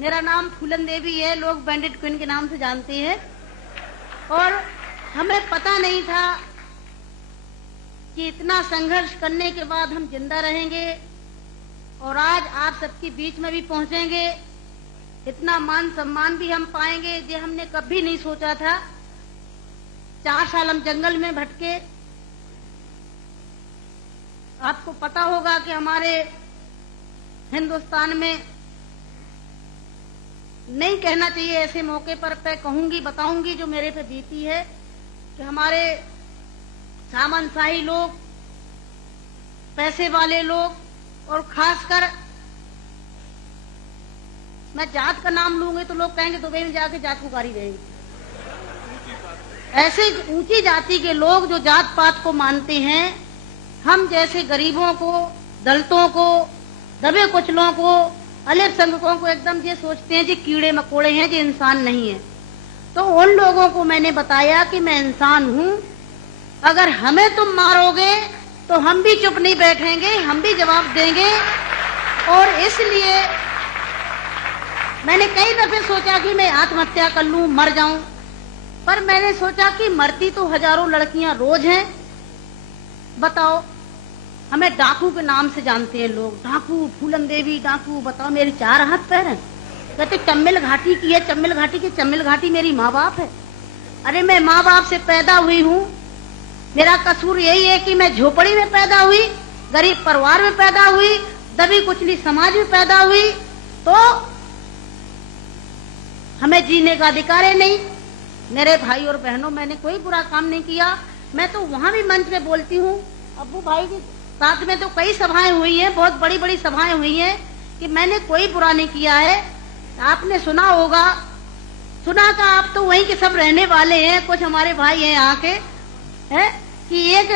मेरा नाम फूलन देवी है, लोग बैंडिट क्वीन के नाम से जानते हैं। और हमें पता नहीं था कि इतना संघर्ष करने के बाद हम जिंदा रहेंगे और आज आप सबके बीच में भी पहुंचेंगे, इतना मान सम्मान भी हम पाएंगे, ये हमने कभी नहीं सोचा था। 4 साल हम जंगल में भटके। आपको पता होगा कि हमारे हिंदुस्तान में नहीं कहना चाहिए ऐसे मौके पर, मैं कहूंगी, बताऊंगी जो मेरे पे बीती है, कि हमारे सामंतशाही लोग, पैसे वाले लोग और खासकर मैं जात का नाम लूंगी तो लोग कहेंगे दुबई में जाके जात पुकारी रहेंगे। ऐसे ऊंची जाति के लोग जो जात पात को मानते हैं, हम जैसे गरीबों को, दलितों को, दबे कुचलों को, अल्पसंख्यकों को एकदम ये सोचते हैं जी कीड़े मकोड़े हैं, जी इंसान नहीं है। तो उन लोगों को मैंने बताया कि मैं इंसान हूं, अगर हमें तुम मारोगे तो हम भी चुप नहीं बैठेंगे, हम भी जवाब देंगे। और इसलिए मैंने कई दफे सोचा कि मैं आत्महत्या कर लूं, मर जाऊं, पर मैंने सोचा कि मरती तो हजारों लड़कियां रोज हैं। बताओ, हमें डाकू के नाम से जानते हैं लोग, डाकू, फूलन देवी डाकू। बताओ, मेरी 4 हाथ पैर हैं। कहते चम्मिल घाटी की है, चम्मिल घाटी की। चम्मिल घाटी मेरी माँ बाप है। अरे मैं माँ बाप से पैदा हुई हूँ, मेरा कसूर यही है कि मैं झोपड़ी में पैदा हुई, गरीब परिवार में पैदा हुई, दबी कुचली समाज में पैदा हुई, तो हमें जीने का अधिकार है नहीं। मेरे भाई और बहनों, मैंने कोई बुरा काम नहीं किया। मैं तो वहां भी मंच में बोलती हूँ, अब्बू भाई के साथ में तो कई सभाएं हुई हैं, बहुत बड़ी बड़ी सभाएं हुई हैं, कि मैंने कोई बुरा नहीं किया है। आपने सुना होगा, सुना का आप तो वहीं के सब रहने वाले हैं, कुछ हमारे भाई हैं यहाँ के, है कि एक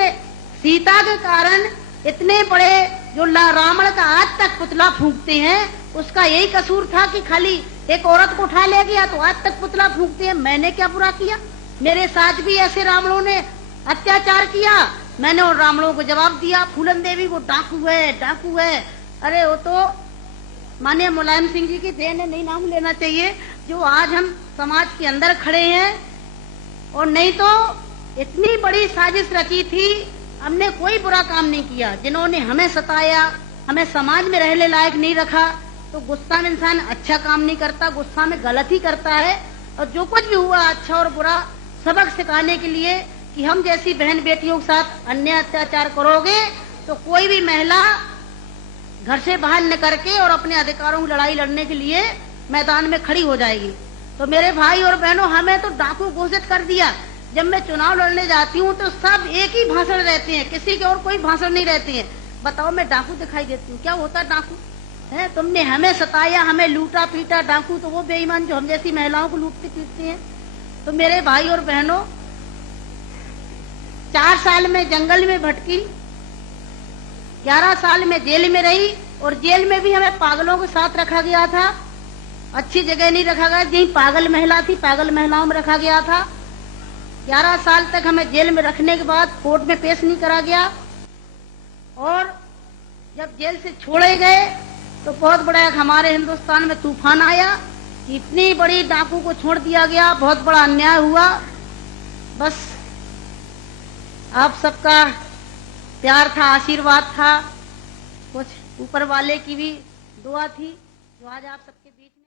सीता के कारण इतने बड़े जो रावण का आज तक पुतला फूंकते हैं, उसका यही कसूर था कि खाली एक औरत को उठा ले गया तो आज तक पुतला फूंकते हैं। मैंने क्या बुरा किया? मेरे साथ भी ऐसे रावणों ने अत्याचार किया, मैंने उन रावणों को जवाब दिया। फूलन देवी वो डाकू है, डाकू है। अरे वो तो माननीय मुलायम सिंह जी की देन है, नहीं नाम लेना चाहिए, जो आज हम समाज के अंदर खड़े हैं। और नहीं तो इतनी बड़ी साजिश रची थी, हमने कोई बुरा काम नहीं किया। जिन्होंने हमें सताया, हमें समाज में रहने लायक नहीं रखा, तो गुस्सा में इंसान अच्छा काम नहीं करता, गुस्सा में गलत ही करता है। और जो कुछ भी हुआ अच्छा और बुरा सबक सिखाने के लिए कि हम जैसी बहन बेटियों के साथ अन्याय अत्याचार करोगे तो कोई भी महिला घर से बाहर निकल के और अपने अधिकारों की लड़ाई लड़ने के लिए मैदान में खड़ी हो जाएगी। तो मेरे भाई और बहनों, हमें तो डाकू घोषित कर दिया। जब मैं चुनाव लड़ने जाती हूँ तो सब एक ही भाषण रहते हैं, किसी के और कोई भाषण नहीं रहते हैं। बताओ, मैं डाकू दिखाई देती हूँ? क्या होता डाकू है? तुमने हमें सताया, हमें लूटा पीटा। डाकू तो वो बेईमान जो हम जैसी महिलाओं को लूटते पीटते हैं। तो मेरे भाई और बहनों, 4 साल में जंगल में भटकी, 11 साल में जेल में रही, और जेल में भी हमें पागलों के साथ रखा गया था। अच्छी जगह नहीं रखा गया, यही पागल महिला थी, पागल महिलाओं में रखा गया था। 11 साल तक हमें जेल में रखने के बाद कोर्ट में पेश नहीं करा गया। और जब जेल से छोड़े गए तो बहुत बड़ा हमारे हिंदुस्तान में तूफान आया। इतनी बड़ी डाकू को छोड़ दिया गया, बहुत बड़ा अन्याय हुआ। बस आप सबका प्यार था, आशीर्वाद था, कुछ ऊपर वाले की भी दुआ थी, जो आज आप सबके बीच में